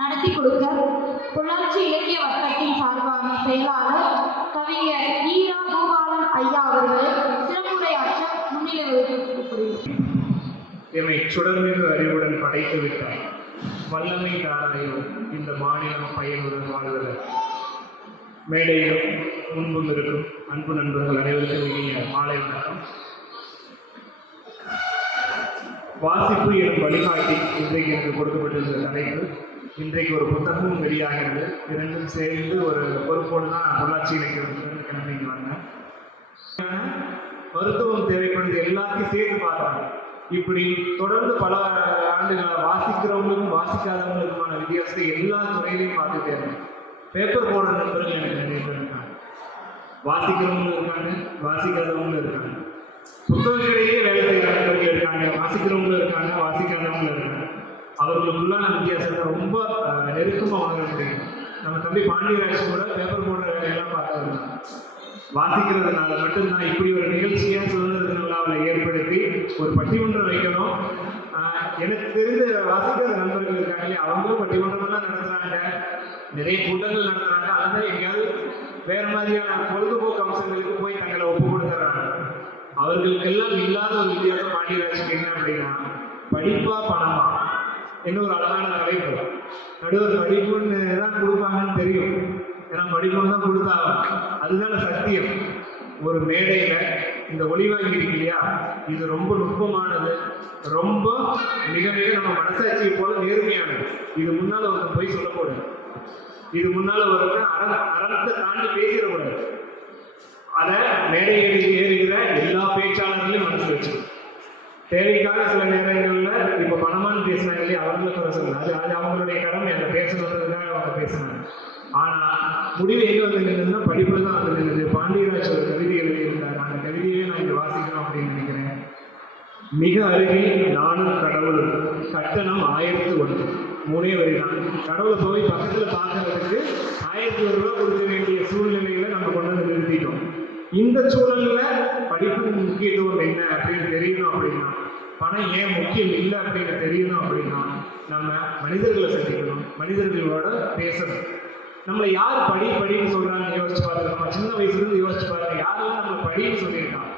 கொடுக்க பொள்ளாச்சி இலக்கிய வட்டத்தின் சார்பாக செயலாளர் கவிஞர் ஈரா பூபாலன் ஐயா அவர்களை சிறப்புரையாற்ற முன்னிலை வகிக்கப்படுகிறது. சுடர்மிகு அறிவுடன் படைத்து விட்டார் வல்லமை தாராயோ இந்த மாநிலம் பயனுடன் வாழ்வதற்கு. மேடையிலும் முன்பும் இருக்கும் அன்பு நண்பர்கள் அனைவருக்கும் இனிய மாலை வணக்கம். வாசிப்பு எனும் வழிகாட்டி இன்றைக்கு எனக்கு கொடுக்கப்பட்டிருந்த தலைப்பு. இன்றைக்கு ஒரு புத்தகமும் வெளியாகிறது. இரண்டும் சேர்ந்து ஒரு பொறுப்போடு தான் பொள்ளாச்சி இலக்கியம் கிளம்பி இங்கே வந்தேன். மருத்துவம் தேவைப்படுது எல்லாத்தையும் சேர்த்து பார்க்குறாங்க இப்படி தொடர்ந்து பல ஆண்டுகளாக வாசிக்கிறவங்களுக்கும் வாசிக்காதவங்களுக்குமான வித்தியாசத்தை எல்லா துறையிலையும் பார்த்துட்டே இருந்தேன். பேப்பர் போடுற நண்பர்கள் எனக்கு நிறைய பேர் இருக்காங்க. வாசிக்கிறவங்களும் இருக்காங்க வாசிக்காதவங்களும் இருக்காங்க. புத்தகங்களிலேயே வேலை செய்கிற நண்பர்கள் இருக்காங்க வாசிக்கிறவங்களும் இருக்காங்க வாசிக்காதவங்களும் இருக்காங்க. அவர்களுக்குள்ளான வித்தியாசத்தை ரொம்ப நெருக்கமாக நெருக்கமா முடியும். நம்ம தம்பி பாண்டியராஜ் கூட பேப்பர் போடுற வேலையெல்லாம் பார்த்தவங்க வாசிக்கிறதுனால மட்டும்தான் இப்படி ஒரு நிகழ்ச்சியை சுதந்திர தின ஏற்படுத்தி ஒரு பட்டிமன்றம் வைக்கணும். ஆஹ் எனக்கு தெரிந்த வாசிக்கிற நண்பர்கள் இருக்காங்க இல்லையா அவங்களும் பட்டிமன்றமெல்லாம் நடத்துகிறாங்க நிறைய கூட்டங்கள் நடத்துகிறாங்க அதனால எங்கேயாவது வேற மாதிரியான பொழுதுபோக்கு அம்சங்களுக்கு போய் தங்களை ஒப்பு கொடுத்துறாங்க. அவர்களுக்கெல்லாம் இல்லாத ஒரு வித்தியாசம் பாண்டியராஜுக்கு என்ன அப்படின்னா படிப்பா பணமா? என்ன ஒரு அழகான தலைப்பு நடுவர் படிப்புன்னு தான் கொடுப்பாங்கன்னு தெரியும். ஏன்னா படிப்புன்னு தான் கொடுத்தாலும் அதுதான சத்தியம். ஒரு மேடையில இந்த ஒளிவாங்கி இருக்கு இல்லையா? இது ரொம்ப நுட்பமானது. ரொம்ப மிக மிக நம்ம மனசாட்சியை போல நேர்மையானது. இது முன்னால ஒருத்தன் போய் சொல்லக்கூடாது. இது முன்னால ஒருத்தன் அற அறத்தை தாண்டி பேசிடக்கூடாது. அதை மேடையில் ஏறுகிற எல்லா பேச்சாளர்களையும் மனசு வச்சுக்கணும். தேவைக்காக சில நேரங்களில் இப்போ பணமானு பேசினாங்க இல்லையா? அவர்களுக்கு வர சொல்லல அது அது அவங்களுடைய கடமை. அந்த பேசணுன்றதுக்காக அவங்க பேசினாங்க. ஆனால் முடிவு எங்கே வந்து நின்றுதுன்னா படிப்பில் தான் வந்து நின்றுது பாண்டியராஜ் ஒரு கவிதை எழுதியிருந்தார். அந்த கவிதையே நான் இங்கே வாசிக்கிறோம் அப்படின்னு நினைக்கிறேன். மிக அருகில் நானும் கடவுள் கட்டணம் ஆயிரத்து ஒன்று. மூணே வரி தான். கடவுளை போய் பக்கத்தில் பார்க்கறதுக்கு ஆயிரத்தி ஒரு ரூபா கொடுக்க வேண்டிய சூழ்நிலையில நம்ம கொண்டு வந்து நிறுத்திட்டோம். இந்த சூழல்ல படிப்பின் முக்கியத்துவம் என்ன அப்படின்னு தெரியணும் அப்படின்னா பணம் ஏன் முக்கியம் இல்லை அப்படின்னு தெரியணும் அப்படின்னா நம்ம மனிதர்களை சந்திக்கணும். மனிதர்களோட பேசணும். நம்மளை யார் படி படின்னு சொல்றாங்க யோசிச்சு பார்த்துருக்கோம் சின்ன வயசுல இருந்து யோசிச்சு பாருங்க. யாரெல்லாம் நம்ம படின்னு சொல்லியிருக்காங்க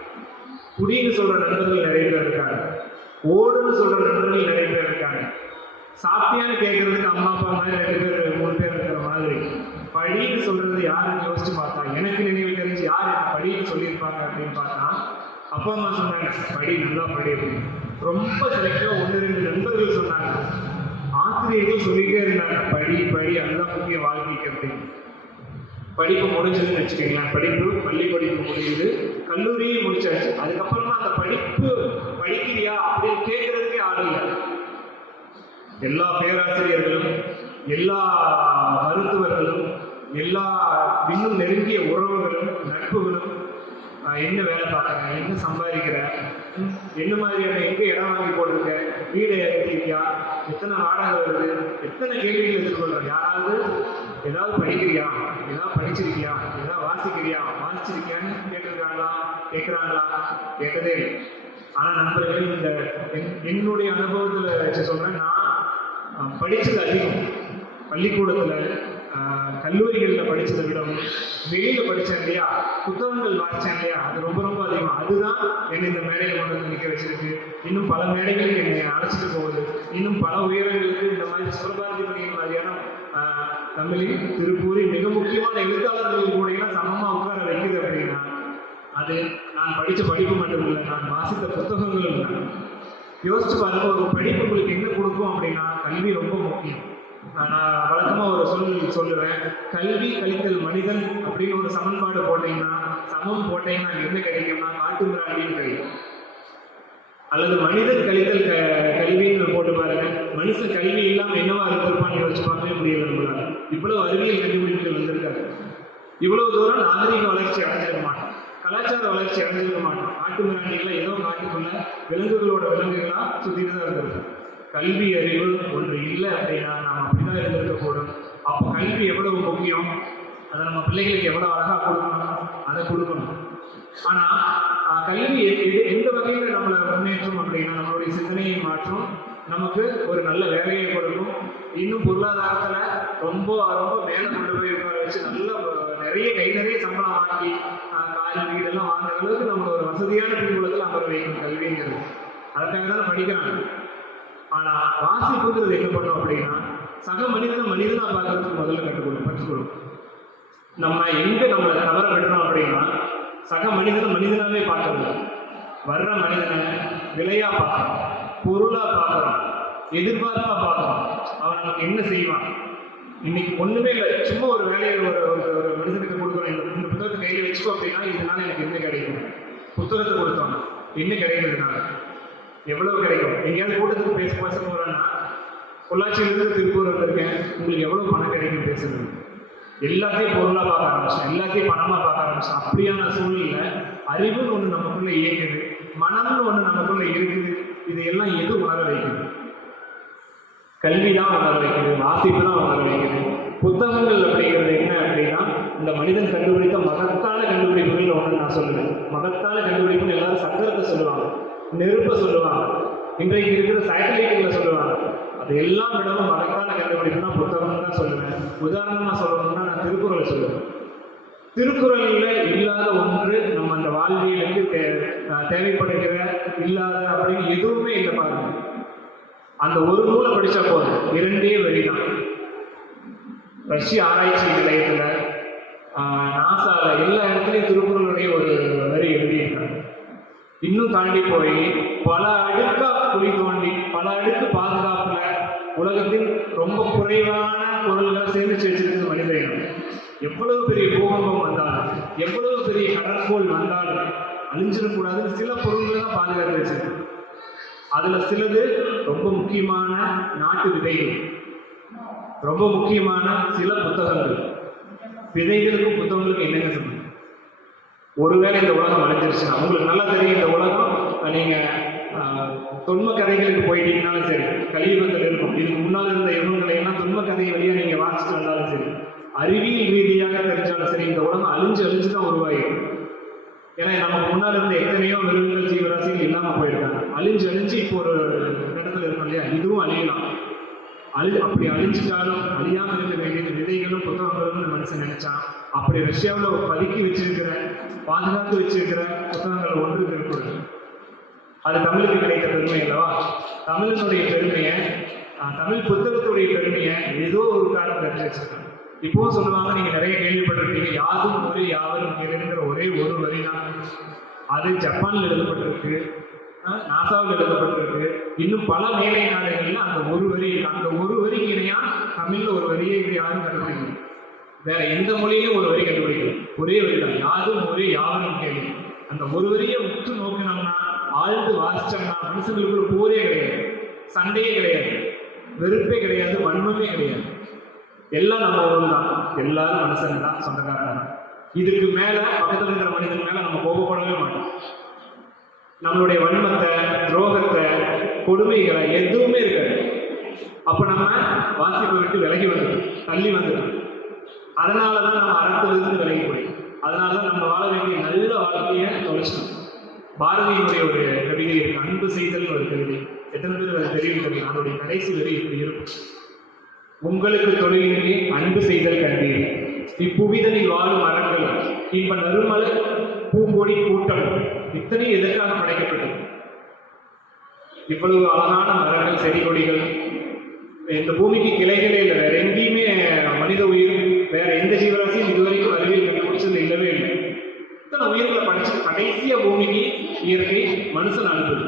குடின்னு சொல்ற நண்பர்கள் நிறைய பேர் இருக்காங்க. ஓடுன்னு சொல்ற நண்பர்கள் நிறைய பேர் இருக்காங்க. சாப்பியான்னு கேட்கறதுக்கு அம்மா அப்பா மாதிரி ரெண்டு பேர் மூணு பேர் இருக்கிற மாதிரி. படின்னு சொல்றது யாருன்னு யோசிச்சு பார்த்தா எனக்கு நினைவு தெரிஞ்சு யார் என்ன பழின்னு சொல்லியிருப்பாங்க அப்படின்னு பார்த்தா அப்பா அம்மா சொன்னாங்க படி நல்லா படி அப்படின்னு. ரொம்ப செலக்டிவா ஒன்று ரெண்டு நண்பர்கள் சொன்னாங்க. ஆசிரியர்கள் சொல்லிட்டே இருந்தாங்க படி படி அதுதான் முக்கிய வாழ்க்கைக்கு அப்படின்னு. படிப்பு முடிஞ்சதுன்னு வச்சுக்கோங்களேன். படிப்பு பள்ளி படிப்பு முடியுது. கல்லூரியும் முடிச்சாச்சு. அதுக்கப்புறமா அந்த படிப்பு படிக்கிறியா அப்படின்னு கேட்கறதுக்கே ஆள் இல்லை. எல்லா பேராசிரியர்களும் எல்லா மருத்துவர்களும் எல்லா இன்னும் நெருங்கிய உறவுகளும் நட்புகளும் என்ன வேலை பார்க்குறேன் என்ன சம்பாதிக்கிறேன் என்ன மாதிரியான எங்கே இடம் வாங்கி போட்டிருக்கேன் வீடு எடுத்திருக்கியா? எத்தனை வாடகை வருது? எத்தனை கேள்விகள் எதிர்கொள்ற? யாராவது ஏதாவது படிக்கிறியா? ஏதாவது படிச்சிருக்கியா? ஏதாவது வாசிக்கிறியா? வாசிச்சிருக்கியான்னு கேட்டிருக்காங்களா? கேட்குறாங்களா? கேட்டதே இல்லை. ஆனால் நண்பர்கள் இந்த என்னுடைய அனுபவத்தில் வச்சு சொல்கிறேன் நான் படித்தது அதிகம். பள்ளிக்கூடத்தில் கல்லூரிகளில் படித்ததை விடவும் வெளியில் படித்தேன் இல்லையா? புத்தகங்கள் வாசித்தேன் இல்லையா? அது ரொம்ப ரொம்ப அதிகம். அதுதான் என்னை இந்த மேடையில் கொண்டு வந்து நிற்க வச்சிருக்கு. இன்னும் பல மேடைகளுக்கு என்னை அழைச்சிட்டு போகுது. இன்னும் பல உயரங்களுக்கு இந்த மாதிரி சிவபாரதி மணியின் மாதிரியான தமிழில் திருப்பூரில் மிக முக்கியமான எழுத்தாளர்கள் கூட சமமாக உட்கார வைக்குது அப்படின்னா அது நான் படித்த படிப்பு மட்டும் இல்லை நான் வாசித்த புத்தகங்களும் தான் யோசிச்சு பாருங்க ஒரு படிப்பு உங்களுக்கு என்ன கொடுக்கும் அப்படின்னா கல்வி ரொம்ப முக்கியம். நான் வழக்கமாக ஒரு சொல் சொல்லுவேன். கல்வி கழித்தல் மனிதன் அப்படின்னு ஒரு சமன்பாடு போட்டீங்கன்னா சமம் போட்டீங்கன்னா என்ன கிடைக்கும்னா காட்டு மிராண்டின்னு கிடைக்கும் அல்லது மனிதன் கழித்தல் க கல்வின்னு போட்டு பாருங்க. மனுஷன் கல்வி இல்லாமல் என்னவா இருந்திருப்பான்னு யோசிச்சு பார்க்கவே முடியல நம்மளால. இவ்வளவு அறிவியல் கண்டுபிடிப்புகள் வந்திருக்காரு இவ்வளவு தூரம் நாகரிக வளர்ச்சி அடைஞ்சிருக்க கலாச்சார வளர்ச்சி அடைஞ்சிருக்க மாட்டோம். காட்டு மிராண்டிகளை ஏதோ காட்டுக்குள்ள விலங்குகளோட விலங்குகளா சுத்திட்டு தான் இருந்திருக்கு கல்வி அறிவு ஒன்று இல்லை அப்படின்னா நாம் அப்படிதான் இருந்திருக்கக்கூடும். அப்போ கல்வி எவ்வளவு முக்கியம்? அதை நம்ம பிள்ளைகளுக்கு எவ்வளவு அழகா கொடுக்கணும்? அதை கொடுக்கணும். ஆனா கல்வி எந்த வகையில நம்மளை முன்னேற்றம் அப்படின்னா நம்மளுடைய சிந்தனையை மாற்றும். நமக்கு ஒரு நல்ல வேலையை கொடுக்கும். இன்னும் பொருளாதாரத்துல ரொம்ப ரொம்ப மேலே கொண்டு போய் உட்கார வச்சு நல்ல நிறைய கை நிறைய சம்பளம் வாங்கி அஹ், வீடெல்லாம் வாங்குற அளவுக்கு நம்ம ஒரு வசதியான பின்புலத்தில் அமர வைக்கும் கல்விங்கிறது. அதற்காக தான் படிக்கிறாங்க. ஆனால் வாசிப்புங்கிறது என்ன பண்ணும் அப்படின்னா சக மனிதனை மனிதனாக பார்க்கறதுக்கு முதல்ல கற்றுக்கொள்ளும் கற்றுக்கொள்ளும் நம்ம எங்கே நம்மளை தவற விடணும் அப்படின்னா சக மனிதனை மனிதனாகவே பார்க்கறது. வர்ற மனிதனை விலையாக பார்க்கறோம் பொருளாக பார்க்கறோம் எதிர்பார்ப்பாக பார்க்கறோம். அவன் நமக்கு என்ன செய்வான்? இன்னைக்கு ஒண்ணுமே இல்லை. சும்மா ஒரு வேலையை ஒரு ஒரு மனிதனுக்கு கொடுக்குறோம் இந்த புத்தகத்தை கையில் வச்சுக்கோ அப்படின்னா இதனால எனக்கு என்ன கிடைக்கும்? புத்தகத்தை கொடுத்தோம். என்ன கிடைக்கிறதுனால எவ்வளவு கிடைக்கும்? எங்கேயாவது கூட்டத்துக்கு பேச பேச போறேன்னா பொள்ளாச்சியிலிருந்து திருப்பூர் வந்திருக்கேன் உங்களுக்கு எவ்வளவு பணம் கிடைக்கும் பேசுறது எல்லாத்தையும் பொருளா பார்க்க ஆரம்பிச்சேன். எல்லாத்தையும் பணமா பார்க்க ஆரம்பிச்சேன். அப்படியான சூழ்நிலை அறிவுன்னு ஒண்ணு நமக்குள்ள இயங்குது. மனம்னு ஒண்ணு நமக்குள்ள இருக்குது. இதையெல்லாம் கல்வி தான் உணர வைக்கிறது வாசிப்பு தான் உணர வைக்கிறது புத்தகங்கள் அப்படிங்கிறது என்ன அப்படின்னா இந்த மனிதன் கண்டுபிடித்த மகத்தான கண்டுபிடிப்புகள் ஒன்று நான் சொல்லுவேன். மகத்தான கண்டுபிடிப்புன்னு எல்லாரும் சக்கரத்தை சொல்லுவாங்க நெருப்பை சொல்லுவாங்க இன்றைக்கு இருக்கிற சேட்டலைட்டுகளை சொல்லுவாங்க. அது எல்லாம் விடவும் மகத்தான கண்டுபிடிப்புனா புத்தகம் தான் சொல்லுவேன். உதாரணமாக சொல்லணும்னா நான் திருக்குறளை சொல்லுவேன். திருக்குறளில் இல்லாத ஒன்று நம்ம அந்த வாழ்வியலுக்கு தேவைப்படுகிற இல்லாத அப்படின்னு எதுவுமே இல்லை பாருங்க. அந்த ஒரு நூலை படித்த போதும். இரண்டே வழிதான் ரஷ்ய ஆராய்ச்சி நிலையத்தில் நாசாவில் எல்லா இடத்துலையும் திருக்குறளுடைய ஒரு வரி எழுதியிருக்காங்க. இன்னும் தாண்டி போய் பல அடுக்கா குழி தோண்டி பல அடுக்கு பாதுகாப்பில் உலகத்தில் ரொம்ப குறைவான பொருள்களை சேமிச்சு வச்சிருக்கிறது மனித இனம் எவ்வளவு பெரிய பூகம்பம் வந்தாலும் எவ்வளவு பெரிய கடற்கோள் வந்தாலும் அழிஞ்சிடக்கூடாதுன்னு சில பொருள்களை தான் பாதுகாத்து வச்சிருக்கு அதுல சிலது ரொம்ப முக்கியமான நாட்டு விதைகள். ரொம்ப முக்கியமான சில புத்தகங்கள். விதைகளுக்கும் புத்தகங்களுக்கும் என்னங்க சொல்லுங்க ஒருவேளை இந்த உலகம் அழிஞ்சிருச்சுன்னா உங்களுக்கு நல்லா தெரியும் இந்த உலகம். நீங்கள் நீங்க தொன்ம கதைகளுக்கு போயிட்டீங்கனாலும் சரி கலியுகத்தில் இருக்கும். இதுக்கு முன்னால் இருந்த யுகங்களை எல்லாம் தொன்ம கதை வழியா நீங்க வாசிச்சு வந்தாலும் சரி அறிவியல் ரீதியாக தெரிஞ்சாலும் சரி இந்த உலகம் அழிஞ்சு அழிஞ்சு தான் உருவாகிடும் ஏன்னா நமக்கு முன்னால் இருந்த எத்தனையோ மிருகங்கள் ஜீவராசிகள் இல்லாம போயிருக்காங்க. அழிஞ்சு அழிஞ்சு இப்போ ஒரு இடத்துல இருக்கும் இல்லையா? இதுவும் அழியலாம். அழி அப்படி அழிஞ்சிட்டாலும் அழியாம இருக்க வேண்டிய விதைகளும் புத்தகங்களும் மனுஷன் நினைச்சான் அப்படி ரஷ்யாவில் பதுக்கி வச்சிருக்கிற பாதுகாத்து வச்சிருக்கிற புத்தகங்கள் ஒன்று திருக்குறள் அது தமிழுக்கு கிடைத்த பெருமை அல்லவா? தமிழனுடைய பெருமையை தமிழ் புத்தகத்துடைய பெருமையை ஏதோ ஒரு காரணம் தெரிஞ்சு வச்சிருக்காங்க. இப்பவும் சொல்லுவாங்க நீங்க நிறைய கேள்விப்பட்டிருப்பீங்க யாதும் ஒரு யாவரும் கேளுங்கிற ஒரே ஒரு வரி தான் அது ஜப்பான்ல எழுதப்பட்டிருக்கு நாசாவில் எழுதப்பட்டிருக்கு. இன்னும் பல மேலை நாடுகள்ல அந்த ஒரு வரி அந்த ஒரு வரிக்கு இணையா தமிழ்ல ஒரு வரியை இது யாரும் கண்டுபிடிக்கணும் வேற எந்த மொழியிலும் ஒரு வரி கண்டுபிடிக்கணும் ஒரே வரி தான் யாதும் ஒரே யாவரும் கேள்வி. அந்த ஒரு வரியை உற்று நோக்கினோம்னா ஆழ்ந்து வாசிச்சோம்னா மனுஷங்களுக்குள்ள போரே கிடையாது. சண்டையே கிடையாது. வெறுப்பே கிடையாது. வன்மமே கிடையாது. எல்லாம் நம்ம உறவு தான். எல்லாரும் மனுஷங்க தான் சொந்தக்காரங்க தான். இதுக்கு மேல பக்கத்தில் இருக்கிற மனிதன் மேல நம்ம கோபப்படவே மாட்டோம். நம்மளுடைய வன்மத்தை துரோகத்தை கொடுமைகளை எதுவுமே இருக்காது. அப்ப நம்ம வாசிப்பை விட்டு விலகி வந்துடும் தள்ளி வந்துடும் அதனாலதான் நம்ம அறத்திலிருந்து விலகி முடியும் அதனாலதான் நம்ம வாழ வேண்டிய நல்ல வாழ்க்கையை தொலைச்சிட்டோம். பாரதியினுடைய ஒரு கவிதை இருக்கு அன்பு செய்தல் ஒரு கவிதை. எத்தனை பேர் தெரியும் தெரியும் அதனுடைய கடைசி வரி இப்படி இருக்கும். உங்களுக்கு தொழிலின்றி அன்பு செய்தல் கண்டீர். இப்புவிதனில் வாழும் மரங்கள் இன்ப நறுமலர் பூங்கொடி கூட்டம் இத்தனை எதற்காக படைக்கப்பட்டது? இவ்வளவு அழகான மரங்கள் செடி கொடிகள் இந்த பூமிக்கு கிளைகளே இல்லை வேற எங்கேயுமே மனித உயிர் வேற எந்த ஜீவராசியும் இதுவரைக்கும் அறிவியல் கண்டுபிடிச்சது இல்லவே இல்லை. இத்தனை உயிர்களை படிச்சு கடைசியா பூமிக்கு இயற்கை மனுஷன் அனுப்புது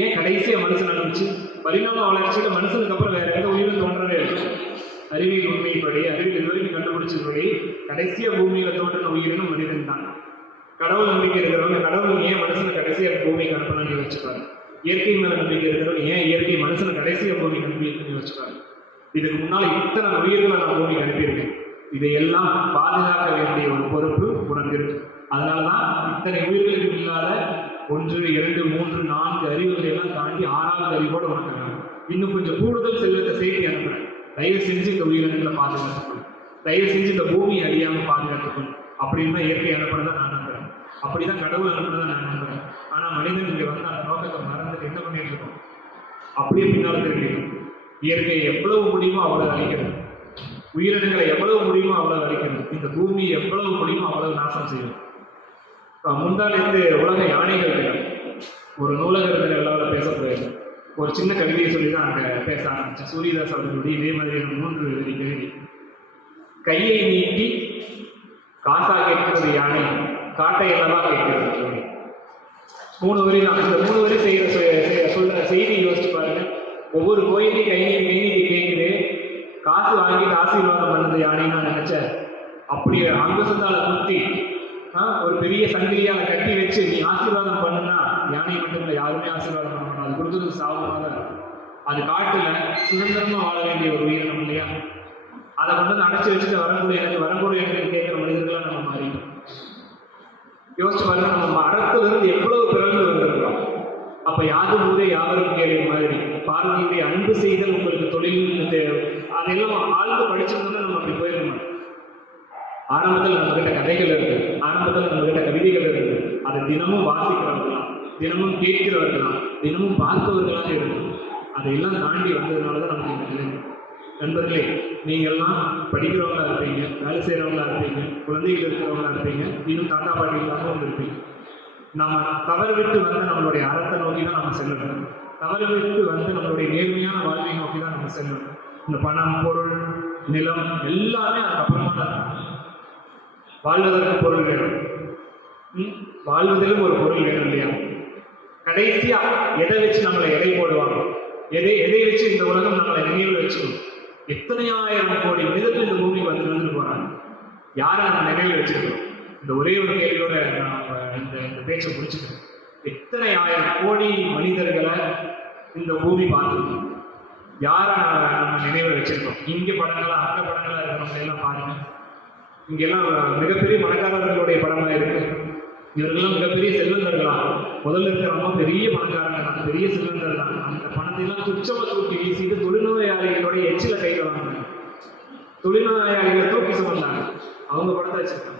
ஏன் கடைசியா மனுஷன் நடந்துச்சு? பரிணாம வளர்ச்சியில மனுஷனுக்கு அப்புறம் வேற எந்த உயிரும் தோன்றவே இல்லை. அறிவியல் உண்மைப்படி அறிவியல் இதுவரைக்கும் கண்டுபிடிச்சபடி கடைசியா பூமியில தோன்றின உயிரினும் மனிதன் தான். கடவுள் நம்பிக்கை இருக்கிறவங்க கடவுள் ஏன் மனுஷனை கடைசியா பூமிக்கு அனுப்பணும்னு யோசிச்சுப்பாரு இயற்கை மேல நம்பிக்கை இருக்கிறவங்க ஏன் இயற்கை மனுஷனை கடைசியா பூமிக்கு அனுப்பி யோசிச்சுப்பாரு இதுக்கு முன்னால் இத்தனை உயிர்களை நான் பூமிக்கு அனுப்பியிருக்கேன். இதையெல்லாம் பாதுகாக்க வேண்டிய ஒரு பொறுப்பு உணர்ந்திருக்கு அதனால தான் இத்தனை உயிர்களுக்கு இல்லாத ஒன்று இரண்டு மூன்று நான்கு அறிவுகளை எல்லாம் தாண்டி ஆறாவது அறிவோடு உனக்கு வேணும் இன்னும் கொஞ்சம் கூடுதல் செல்வத்தை செய்தி அனுப்புறேன். தயவு செஞ்சு இந்த உயிரினங்களை பாதுகாத்துக்கணும் தயவு செஞ்சு இந்த பூமியை அழியாம பாதுகாத்துக்கணும் அப்படின்னு தான் இயற்கை அனுப்புறதை நான் நம்புறேன். அப்படிதான் கடவுள் அனுப்புறதை நான் நம்புறேன். ஆனா மனிதன் இங்க வந்து அந்த நோக்கத்தை மறந்துட்டு என்ன பண்ணிட்டு இருக்கோம்? அப்படியே பின்னால் தெரியும் இயற்கையை எவ்வளவு முடியுமோ அவ்வளவு அழிக்கிறது? உயிரினங்களை எவ்வளவு முடியுமோ அவ்வளவு அழிக்கிறது? இந்த பூமியை எவ்வளவு முடியுமோ அவ்வளவு நாசம் செய்யும் அஹ் இருந்து உலக யானைகள் தினம். ஒரு நூலகத்தில் எல்லாரும் பேச போயிருந்தேன் ஒரு சின்ன கவிதையை சொல்லி தான் அங்கே பேச ஆரம்பித்தேன் சூரியதாஸ் அவர்களுடைய இதே மாதிரியான மூன்று வரி கவிதை. கையை நீட்டி காசா கேட்கிறது யானை காட்டை அல்லவா கேட்கிறது? மூணு வரி தான். இந்த மூணு வரி செய்கிற சொல்ல செய்தி யோசிச்சு பாருங்க. ஒவ்வொரு கோயிலையும் கை நீட்டி கை நீட்டி கேட்குது. காசு வாங்கிட்டு ஆசீர்வாதம் பண்ணது யானைன்னு நான் நினச்சேன். அப்படியே அங்குசத்தால குத்தி ஒரு பெரிய சங்கிலியால கட்டி வச்சு நீ ஆசீர்வாதம் பண்ணுனா யானை மட்டும் இல்லை யாருமே ஆசீர்வாதம் பண்ண மாட்டோம் அது கொடுத்தது சாபமாக தான் இருக்கும் அது காட்டுல சுதந்திரமா வாழ வேண்டிய ஒரு உயிரினம் இல்லையா? அதை கொண்டு வந்து அடைச்சி வச்சுட்டு வரக்கூடிய எனக்கு வரக்கூடிய எனக்கு கேட்குற மனிதர்களாக நம்ம மாறிட்டோம் யோசிச்சு பாருங்க நம்ம மரத்திலிருந்து எவ்வளவு பிறந்து வந்திருக்கிறோம் அப்ப யாரும் ஊரே யாவரும் கேள்வி மாதிரி. பார்வையுடைய அன்பு செய்தல் உங்களுக்கு தொழில் தேவை. அதெல்லாம் ஆழ்ந்து படிச்சிருந்தோம்னா நம்ம அப்படி போயிருக்கணும் ஆரம்பத்தில் நம்ம கிட்ட கதைகள் இருக்கு. ஆரம்பத்தில் நம்ம கிட்ட கவிதைகள் இருக்கு. அதை தினமும் வாசிக்கிறவர்களா தினமும் கேட்கிறவர்களா தினமும் பார்ப்பவர்களாக இருக்கும் அதையெல்லாம் தாண்டி வந்ததுனால தான் நமக்கு இந்த நிலைமை நண்பர்களே நீங்கள்லாம் படிக்கிறவங்களா இருப்பீங்க வேலை செய்கிறவங்களா இருப்பீங்க குழந்தைகள் இருக்கிறவங்களா இருப்பீங்க இன்னும் தாத்தா பாட்டிகளாகவும் இருப்பீங்க நம்ம தவறு விட்டு வந்து நம்மளுடைய அறத்தை நோக்கி தான் நம்ம செல்லணும். தவறு விட்டு வந்து நம்மளுடைய நேர்மையான வாழ்வை நோக்கி தான் நம்ம செல்லணும். இந்த பணம் பொருள் நிலம் எல்லாமே அதுக்கப்புறமா தான் இருக்கும். வாழ்வதற்கு பொருள் வேணும். ம்? வாழ்வதிலும் ஒரு பொருள் வேணும் இல்லையா? கடைசியா எதை வச்சு நம்மளை எடை போடுவாங்க? எதை எதை வச்சு இந்த உலகம் நம்மளை நினைவில் வச்சுக்கணும் எத்தனை ஆயிரம் கோடி மனிதர்கள் இந்த பூமிக்கு வந்து வந்துட்டு போறாங்க? யாரை நம்ம நினைவில் வச்சிருக்கோம் இந்த ஒரே ஒரு கேள்வியோட நான் இந்த இந்த பேச்சை முடிச்சுக்கிறேன். எத்தனை ஆயிரம் கோடி மனிதர்களை இந்த பூமி பார்த்துருக்கோம் யாரை நம்ம நம்ம நினைவில் வச்சிருக்கோம் இங்கே படங்களா அந்த படங்களா இருக்கிறவங்க எல்லாம் பாருங்க. இங்கெல்லாம் மிகப்பெரிய பணக்காரர்களுடைய படமா இருக்கு. இவர்கள்லாம் மிகப்பெரிய செல்வந்தர்களா? முதல்ல இருக்கிறவங்க பெரிய பணக்காரங்க தான் பெரிய செல்வந்தர் தான். அந்த பணத்தை எல்லாம் துச்சமா தூக்கி வீசிட்டு தொழில்நோயாளிகளுடைய எச்சில கையில வாங்கினாங்க தொழில்நோயாளிகளை தூக்கி சுமந்தாங்க. அவங்க படத்தை வச்சிருக்காங்க.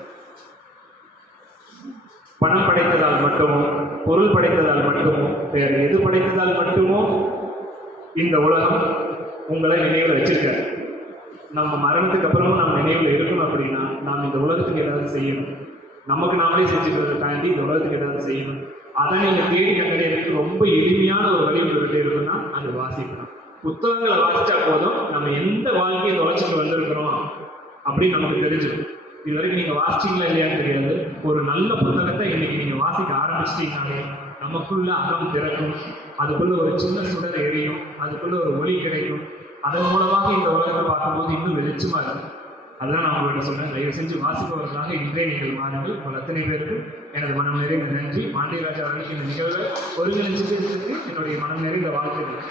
பணம் படைத்ததால் மட்டுமோ பொருள் படைத்ததால் மட்டுமோ வேறு எது படைத்ததால் மட்டுமோ இந்த உலகம் உங்களை நினைவில் வச்சிருக்காரு நம்ம மரணத்துக்கு அப்புறமும் நம்ம நினைவில் இருக்கணும் அப்படின்னா நாம் இந்த உலகத்துக்கு ஏதாவது செய்யணும். நமக்கு நாமளே செஞ்சுக்கிறத தாண்டி இந்த உலகத்துக்கு ஏதாவது செய்யணும். அதை நீங்கள் தேடி கண்டறியறதுக்கு ரொம்ப எளிமையான ஒரு வழி உங்கள்கிட்ட இருக்குன்னா அது வாசிக்கணும். புத்தகங்களை வாசித்தா போதும் நம்ம எந்த வாழ்க்கையை தொலைச்சிட்டு வந்திருக்கிறோம் அப்படின்னு நமக்கு தெரிஞ்சிடும். இது வரைக்கும் நீங்கள் வாசிச்சிங்களா இல்லையான்னு தெரியாது. ஒரு நல்ல புத்தகத்தை இன்னைக்கு நீங்கள் வாசிக்க ஆரம்பிச்சிட்டீங்கனாலே நமக்குள்ள அகம் திறக்கும். அதுக்குள்ள ஒரு சின்ன சுடர் எரியும். அதுக்குள்ள ஒரு ஒளி கிடைக்கும். அதன் மூலமாக இந்த உலகத்தை பார்க்கும்போது இன்னும் வெளிச்சமா இருக்கு. அதுதான் நான் உங்கள்கிட்ட சொன்னேன். தயவு செஞ்சு வாசிப்பவர்களாக இன்றே நீங்கள் மாறுங்கள் உங்கள் அத்தனை பேருக்கு எனது மனம் நிறைந்த நன்றி. பாண்டியராஜா அவர்களுக்கு இந்த நிகழ்வை ஒருங்கிணைச்சதுக்கு என்னுடைய மனம் நிறைந்த வாழ்த்துக்கள்.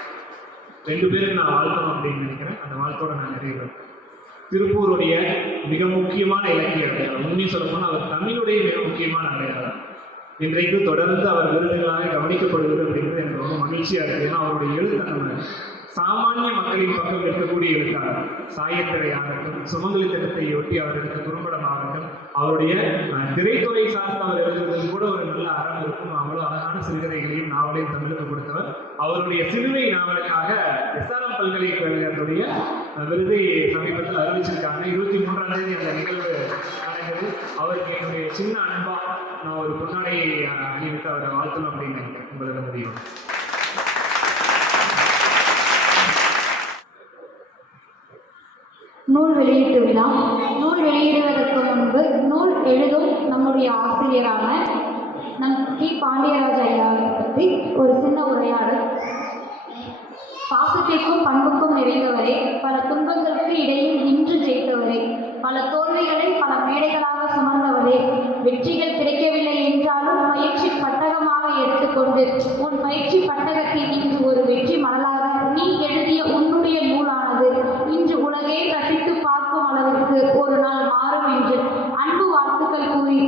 ரெண்டு பேருக்கு நான் வாழ்த்தணும் அப்படின்னு நினைக்கிறேன். அந்த வாழ்த்தோட நான் நிறைவேறேன். திருப்பூருடைய மிக முக்கியமான இலக்கிய அடையாளம் உண்மையை சொல்ல போனால் அவர் தமிழுடைய மிக முக்கியமான அடையாளம். இன்றைக்கு தொடர்ந்து அவர் விருதுகளாக கவனிக்கப்படுவது அப்படிங்கிறது எனக்கு ரொம்ப மகிழ்ச்சியாக இருக்குது ஏன்னா அவருடைய எழுத்து நம்ம சாமானிய மக்களின் பக்கம் இருக்கக்கூடிய எழுத்தாளர் சாயத்திரை ஆகட்டும் சுமங்கலி திட்டத்தை ஒட்டி அவர் எடுத்த குறும்படம் ஆகட்டும் அவருடைய திரைத்துறை சார்ந்த அவர் எழுதுவதில் கூட ஒரு நல்ல அறம் இருக்கும். அவ்வளோ அழகான சிறுகதைகளையும் நாவலையும் தமிழுக்கு கொடுத்தவர். அவருடைய சிறுமை நாவலுக்காக எஸ்ஆர்எம் பல்கலைக்கழகத்துடைய விருதை சமீபத்தில் அறிவிச்சிருக்காங்க. இருபத்தி மூன்றாம் தேதி அந்த நிகழ்வு நடந்தது. அவருக்கு என்னுடைய சின்ன அன்பா நான் ஒரு பொன்னாடையை அணிவித்து அவரை வாழ்த்தணும் அப்படின்னு நினைக்கிறேன் உங்களுக்கு முடியும் நூல் வெளியீட்டு விழா. நூல் வெளியிடுவதற்கு முன்பு நூல் எழுதும் நம்முடைய ஆசிரியரான நம் கி. பாண்டியராஜ ஐயாவை பற்றி ஒரு சின்ன உரையாடல். பாசத்திற்கும் பண்புக்கும் நிறைந்தவரே பல துன்பங்களுக்கு இடையில் நின்று ஜெயித்தவரே பல தோல்விகளை பல மேடைகளாக சுமந்தவரே வெற்றிகள் கிடைக்கவில்லை என்றாலும் பயிற்சி பட்டகமாக எடுத்துக்கொண்டு உன் பயிற்சி பட்டகத்தில் இன்று ஒரு வெற்றி மலராக நீ எழுதிய உன் உலகே ரசித்து பார்க்கும் அளவிற்கு ஒரு நாள் மாறும் என்று அன்பு வாழ்த்துக்கள் கூறி